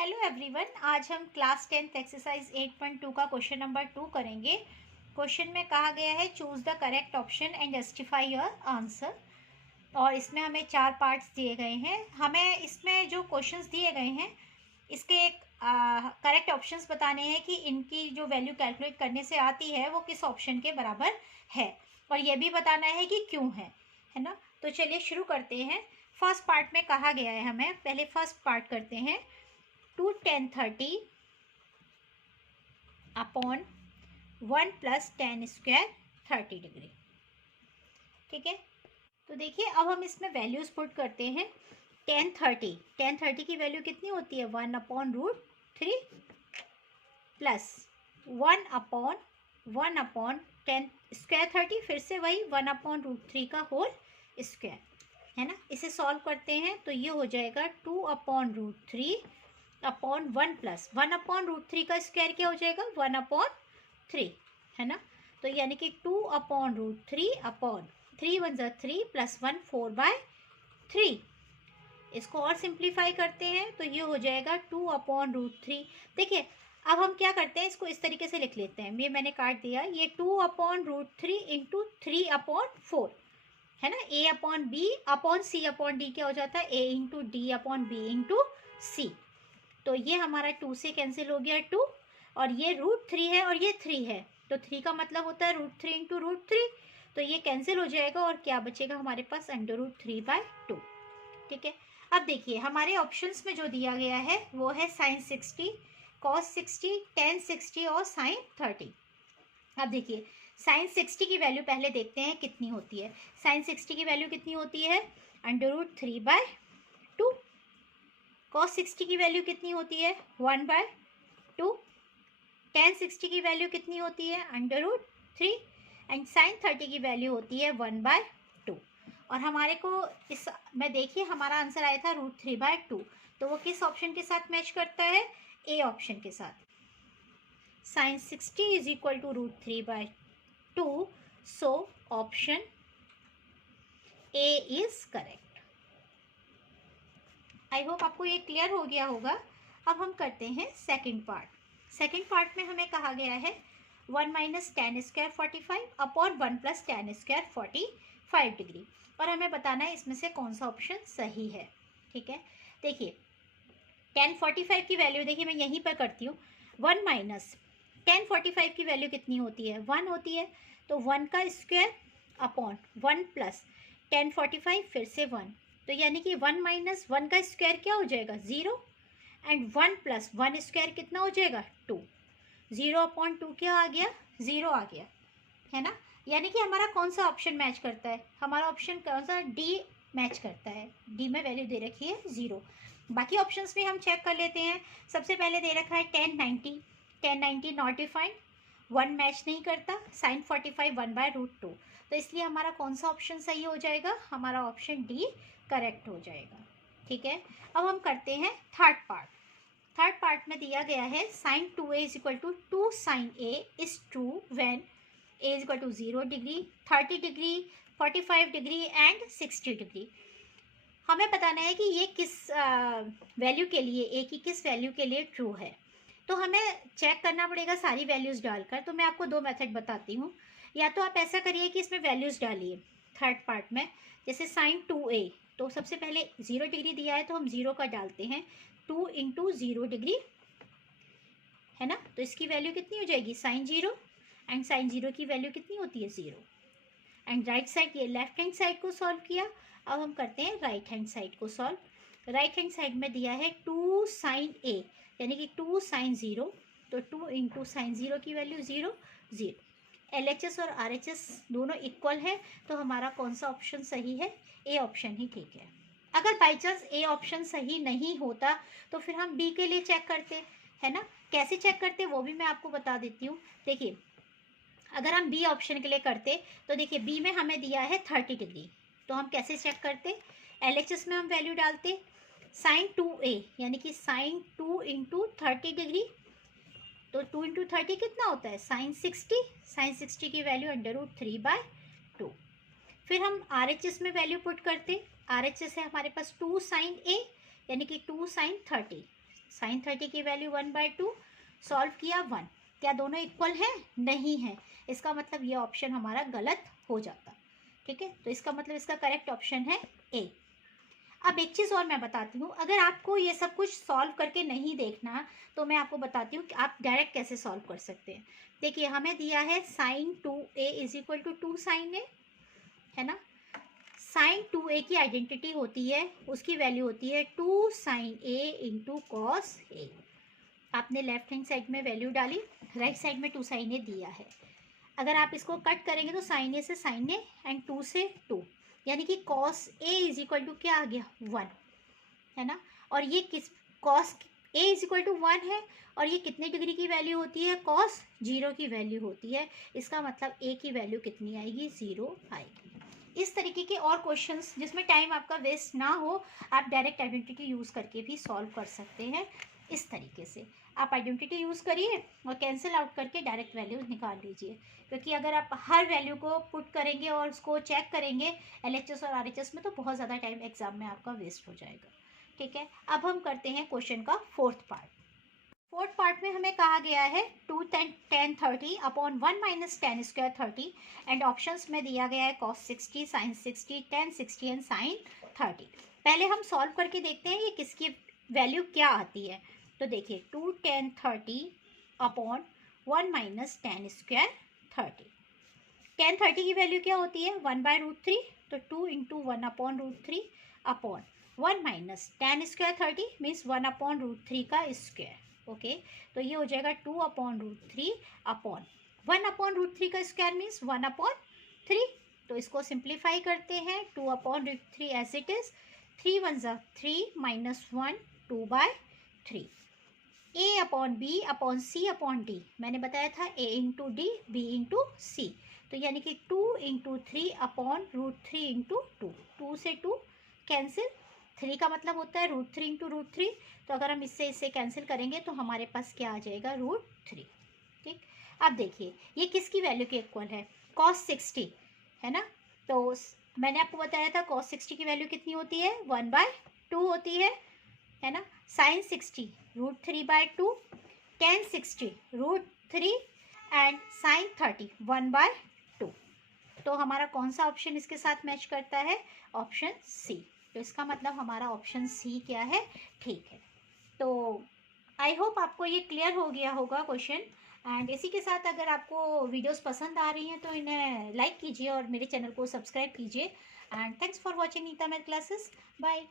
Hello everyone, आज हम class 10th exercise 8.2 का क्वेश्चन नंबर 2 करेंगे। क्वेश्चन में कहा गया है choose the correct option and justify your answer. और इसमें हमें 4 पार्ट्स दिए गए हैं। हमें इसमें जो क्वेश्चंस दिए गए हैं इसके करेक्ट ऑप्शंस बताने हैं कि इनकी जो वैल्यू कैलकुलेट करने से आती है वो किस ऑप्शन के बराबर है, और ये भी बताना है कि क्यों है ना। तो चलिए शुरू करते हैं। फर्स्ट पार्ट में कहा गया है, हमें पहले फर्स्ट पार्ट करते हैं। 2 tan 30 upon 1 plus tan square 30 degree. ठीक है, तो देखिए अब हम इसमें वैल्यूज पुट करते हैं। tan 30 की वैल्यू कितनी होती है 1/√3 प्लस 1/1 tan स्क्वायर 30, फिर से वही 1/√3 का होल स्क्वायर, है ना। इसे सॉल्व करते हैं तो ये हो जाएगा 2/√3 अपॉन 1 प्लस 1/√3 का स्क्वायर क्या हो जाएगा 1/3, है ना। तो यानी कि 2/√3 अपॉन 3 1 ज़ा 3 प्लस 1 4/3। इसको और सिंप्लीफाई करते हैं तो ये हो जाएगा 2/√3। देखिए अब हम क्या करते हैं, इसको इस तरीके से लिख लेते हैं। ये मैंने काट दिया, ये 2/√3 इंटू 3/4, है ना। a/b अपॉन c/d क्या हो जाता है a into d upon b into c। तो ये हमारा 2 से कैंसिल हो गया 2, और ये √3 है और ये 3 है, तो 3 का मतलब होता है √3 इंटू √3, तो ये कैंसिल हो जाएगा और क्या बचेगा हमारे पास √3/2। ठीक है, अब देखिए हमारे ऑप्शंस में जो दिया गया है वो है sin 60, cos 60, tan 60 और sin 30। अब देखिए sin 60 की वैल्यू पहले देखते हैं कितनी होती है। sin 60 की वैल्यू कितनी होती है √3/2। cos 60 की वैल्यू कितनी होती है 1/2। tan 60 की वैल्यू कितनी होती है √3, एंड sin 30 की वैल्यू होती है 1/2। और हमारे को इस में देखिए हमारा आंसर आया था √3/2, तो वो किस ऑप्शन के साथ मैच करता है ए ऑप्शन के साथ। sin 60 is equal to √3/2, so option A is correct. I hope आपको ये क्लियर हो गया होगा। अब हम करते हैं सेकंड पार्ट। सेकंड पार्ट में हमें कहा गया है 1 minus tan square 45 upon 1 plus tan square 45 degree, और हमें बताना है इसमें से कौन सा ऑप्शन सही है। ठीक है, देखिए tan 45 की वैल्यू देखिए मैं यहीं पर करती हूँ। 1 माइनस tan 45 की वैल्यू कितनी होती है 1 होती है, तो 1 का स्क्वायर अपॉन 1 प्लस tan 45 फिर से 1, तो यानी कि 1 माइनस 1 का स्क्वायर क्या हो जाएगा 0, एंड 1 प्लस 1 स्क्वायर कितना हो जाएगा 2। 0/2 क्या आ गया 0 आ गया, है ना। यानी कि हमारा कौन सा ऑप्शन मैच करता है, हमारा ऑप्शन कौन सा डी मैच करता है। डी में वैल्यू दे रखी है 0। बाकी ऑप्शंस भी हम चेक कर लेते हैं। सबसे पहले दे रखा है tan 90 नॉट डिफाइंड, 1 मैच नहीं करता, sin 45 1/√2, तो इसलिए हमारा कौन सा ऑप्शन सही हो जाएगा, हमारा ऑप्शन डी करेक्ट हो जाएगा। ठीक है, अब हम करते हैं थर्ड पार्ट। थर्ड पार्ट में दिया गया है sin 2a is equal to 2 sin a is true when a is equal to 0 degree 30 degree 45 degree and 60 degree. हमें बताना है कि ये किस वैल्यू के लिए, a की किस वैल्यू के लिए ट्रू है। तो हमें चेक करना पड़ेगा सारी वैल्यूज़ डालकर। तो मैं आपको 2 मेथड बताती हूँ। या तो आप ऐसा करिए कि इसमें वैल्यूज़ डालिए थर्ड पार्ट में, जैसे sin 2a, तो सबसे पहले 0 डिग्री दिया है तो हम 0 का डालते हैं, 2 इंटू 0 डिग्री, है ना। तो इसकी वैल्यू कितनी हो जाएगी sin 0, एंड sin 0 की वैल्यू कितनी होती है 0। एंड राइट साइड, ये लेफ्ट हैंड साइड को सॉल्व किया। अब हम करते हैं राइट हैंड साइड को सॉल्व। राइट हैंड साइड में दिया है 2 sin a, यानी कि 2 sin 0, तो 2 इंटू sin 0 की वैल्यू 0 0। LHS और RHS दोनों इक्वल है, तो हमारा कौन सा ऑप्शन सही है, ए ऑप्शन ही ठीक है। अगर बाई चांस ए ऑप्शन सही नहीं होता तो फिर हम बी के लिए चेक करते, है ना। कैसे चेक करते वो भी मैं आपको बता देती हूँ। देखिए अगर हम बी ऑप्शन के लिए करते तो देखिए बी में हमें दिया है 30 डिग्री, तो हम कैसे चेक करते, LHS में हम वैल्यू डालते sin 2a, यानी कि sin 2 इंटू 30 डिग्री, तो 2 इंटू 30 कितना होता है sin 60, sin 60 की वैल्यू √3/2। फिर हम RHS में वैल्यू पुट करते, RHS है हमारे पास 2 sin a, यानी कि 2 sin 30, साइन 30 की वैल्यू 1/2, सॉल्व किया 1। क्या दोनों इक्वल है? नहीं है। इसका मतलब ये ऑप्शन हमारा गलत हो जाता। ठीक है, तो इसका मतलब इसका करेक्ट ऑप्शन है ए। अब एक चीज़ और मैं बताती हूँ, अगर आपको ये सब कुछ सॉल्व करके नहीं देखना तो मैं आपको बताती हूँ कि आप डायरेक्ट कैसे सॉल्व कर सकते हैं। देखिए, हमें दिया है sine 2a is equal to 2 sine A, है ना। साइन 2a की आइडेंटिटी होती है, उसकी वैल्यू होती है 2 sine A into cos A. आपने लेफ्ट हैंड साइड में वैल्यू डाली, राइट साइड में 2 साइन ए दिया है। अगर आप इसको कट करेंगे तो साइन ए से साइन ए एंड 2 से 2, यानी कि cos A is equal to क्या आ गया? 1, है ना। और ये किस cos A is equal to 1 है, और ये कितने डिग्री की वैल्यू होती है? कॉस 0 की वैल्यू होती है। इसका मतलब ए की वैल्यू कितनी आएगी? 0 आएगी। इस तरीके के और क्वेश्चंस जिसमें टाइम आपका वेस्ट ना हो, आप डायरेक्ट आइडेंटिटी यूज़ करके भी सॉल्व कर सकते हैं। इस तरीके से आप आइडेंटिटी यूज़ करिए और कैंसिल आउट करके डायरेक्ट वैल्यू निकाल लीजिए, क्योंकि अगर आप हर वैल्यू को पुट करेंगे और उसको चेक करेंगे LHS और RHS में, तो बहुत ज़्यादा टाइम एग्जाम में आपका वेस्ट हो जाएगा। ठीक है, अब हम करते हैं क्वेश्चन का फोर्थ पार्ट। फोर्थ पार्ट में हमें कहा गया है 2 tan 30 upon 1 minus tan square 30, and options में दिया गया है cos 60, sin 60, tan 60 and sin 30। पहले हम सॉल्व करके देखते हैं ये किसकी वैल्यू क्या आती है। तो देखिए, 2 tan 30 upon 1 minus tan square 30। tan 30 की वैल्यू क्या होती है? 1/√3, तो 2 into 1 upon √3 upon 1 minus tan square 30 means 1 upon √3 का स्क्वायर। ओके, तो ये हो जाएगा 2 अपॉन √3 अपॉन 1 अपॉन √3 का स्क्वायर मीन्स 1 अपॉन 3। तो इसको सिंप्लीफाई करते हैं, 2 अपॉन √3 एज इट इज, 3 1 ज़ा 3 minus 1 2/3। a upon B upon C upon D, मैंने बताया था a into D B into C, तो यानी कि 2 इंटू 3 अपॉन √3 इंटू 2, 2 से 2 कैंसिल, 3 का मतलब होता है √3 इंटू √3, तो अगर हम इससे कैंसिल करेंगे तो हमारे पास क्या आ जाएगा? √3। ठीक, अब देखिए ये किसकी वैल्यू के इक्वल है? cos 60, है ना। तो मैंने आपको बताया था cos 60 की वैल्यू कितनी होती है? 1/2 होती है ना। sin 60 √3/2, tan 60 √3 and sin 30 1/2। तो हमारा कौन सा ऑप्शन इसके साथ मैच करता है? Option C. तो इसका मतलब हमारा ऑप्शन सी क्या है? ठीक है। तो आई होप आपको ये क्लियर हो गया होगा क्वेश्चन। एंड इसी के साथ अगर आपको वीडियोस पसंद आ रही हैं तो इन्हें लाइक कीजिए और मेरे चैनल को सब्सक्राइब कीजिए। And thanks for watching Neeta math classes. Bye.